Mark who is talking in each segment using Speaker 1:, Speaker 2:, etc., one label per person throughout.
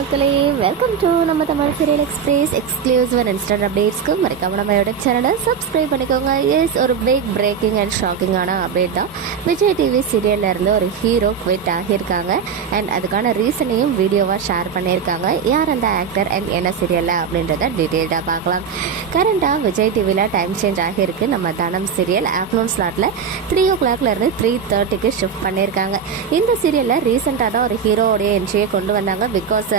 Speaker 1: மக்களே welcome to நம்ம Tamil serial express exclusive and instant அப்டேட்ஸ்க்கு மறக்காம நம்ம யூடியூப் சேனலை சப்ஸ்கிரைப் பண்ணிக்கோங்க. எஸ் ஒரு பிக் பிரேக்கிங் அண்ட் ஷாக்கிங்கான அப்டேட் தான். விஜய் டிவி சீரியலில் இருந்து ஒரு ஹீரோ குவிட் ஆகியிருக்காங்க. அண்ட் அதுக்கான ரீசனையும் வீடியோவாக ஷேர் பண்ணியிருக்காங்க. யார் அந்த ஆக்டர் அண்ட் என்ன சீரியலில் அப்படின்றத டீட்டெயில்டாக பார்க்கலாம். கரண்டாக விஜய் டிவியில் டைம் சேஞ்ச் ஆகியிருக்கு. நம்ம தனம் சீரியல் ஆஃப்டர்நூன் ஸ்லாட்டில் த்ரீ ஓ கிளாக்லேருந்து த்ரீ தேர்ட்டிக்கு ஷிஃப்ட் பண்ணியிருக்காங்க. இந்த சீரியலில் ரீசெண்டாக தான் ஒரு ஹீரோவுடைய என்ட்ரியை கொண்டு வந்தாங்க. பிகாஸ்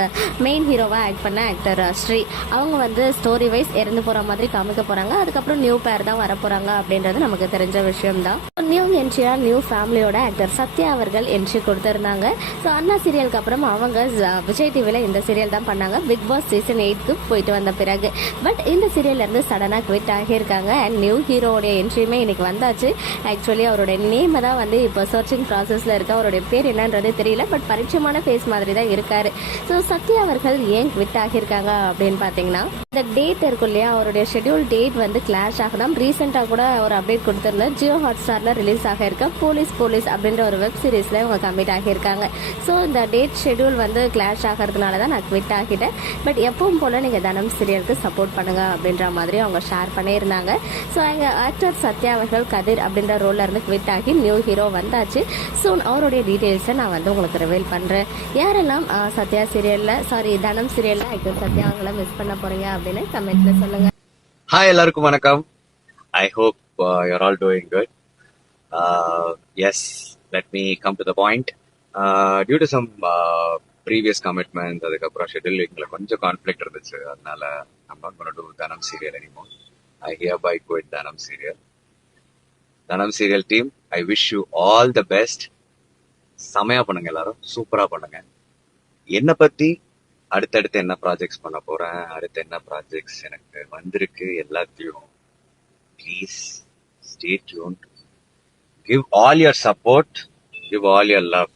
Speaker 1: மெயின் ஹீரோவாக ஆக்ட் பண்ண ஆக்டர் ஸ்ரீ. அவங்க வந்து ஸ்டோரி வைஸ் இறந்து போகிற மாதிரி காமிக்க போகிறாங்க அதுக்கப்புறம் நியூ பேர் தான் வர போகிறாங்க அப்படின்றது நமக்கு தெரிஞ்ச விஷயம் தான் நியூ என்ட்ரியாக நியூ ஃபேமிலியோட ஆக்டர் சத்யா அவர்கள் என்ட்ரி கொடுத்துருந்தாங்க. ஸோ அண்ணா சீரியலுக்கு அப்புறம் அவங்க விஜய் டிவியில் இந்த சீரியல் தான் பண்ணாங்க. பிக் பாஸ் சீசன் எயிட்க்கு போயிட்டு வந்த பிறகு. பட் இந்த சீரியல்லேருந்து சடனாக குவிட் ஆகியிருக்காங்க. அண்ட் நியூ ஹீரோவுடைய என்ட்ரியுமே இன்னைக்கு வந்தாச்சு. ஆக்சுவலி அவருடைய நேமை தான் வந்து இப்போ சர்ச்சிங் ப்ராசஸில் இருக்க. அவருடைய பேர் என்னன்றது தெரியல. பட் பரிச்சயமான ஃபேஸ் மாதிரி தான் இருக்காரு. ஸோ சத்யா அவர்கள் ஏன் குவிட் ஆகியிருக்காங்க அப்படின்னு பார்த்தீங்கன்னா இந்த டேட் இருக்கும் இல்லையா? அவருடைய ஷெட்யூல் டேட் வந்து கிளாஷ் ஆகலாம் ரீசெண்டாக கூட ஒரு அப்டேட் கொடுத்துருந்தேன் ஜியோ ஹாட் ஸ்டாரில் ரிலீஸ் ஆகியிருக்க. போலீஸ் போலீஸ் அப்படின்ற ஒரு வெப் சீரிஸில் இவங்க கம்மிட் ஆகியிருக்காங்க. ஸோ இந்த டேட் ஷெட்யூல் வந்து கிளாஷ் ஆகிறதுனால தான் நான் குவிட் ஆகிட்டேன். பட் எப்பவும் போல் நீங்கள் தனம் சீரியலுக்கு சப்போர்ட் பண்ணுங்கள் அப்படின்ற மாதிரி அவங்க ஷேர் பண்ணியிருந்தாங்க. ஸோ எங்கள் ஆக்டர் சத்யா அவர்கள் கதிர் அப்படின்ற ரோலில் இருந்து குவிட் ஆகி நியூ ஹீரோ வந்தாச்சு. ஸோ அவருடைய டீட்டெயில்ஸை நான் வந்து உங்களுக்கு ரிவீல் பண்ணுறேன் யாரெல்லாம் சத்யா சீரியலில் சாரி தனம் சீரியலில் ஆக்டர் சத்யா அவங்கள மிஸ் பண்ண போறீங்க அப்படின்னு கமெண்ட்ல சொல்லுங்க.
Speaker 2: ஹாய் எல்லாருக்கும் வணக்கம். I hope you're all doing good yes let me come to the point due to some previous commitment அதுக்கப்புறம் ஷெட்யூல் எங்களுக்கு கொஞ்சம் கான்ஃப்ளிக்ட் இருந்துச்சு. அதனால நம்ம not Dhanam serial anymore. I hereby good Dhanam serial Dhanam serial team I wish you all the best செமையா பண்ணுங்க எல்லாரும். சூப்பரா பண்ணுங்க. என்னை பத்தி? அடுத்தடுத்து என்ன ப்ராஜெக்ட்ஸ் பண்ண போறேன்? அடுத்து என்ன ப்ராஜெக்ட்ஸ் எனக்கு வந்திருக்கு? எல்லாத்தையும் please stay tuned give all your support give all your love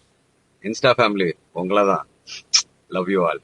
Speaker 2: insta family உங்களை தான் லவ் யூ ஆல்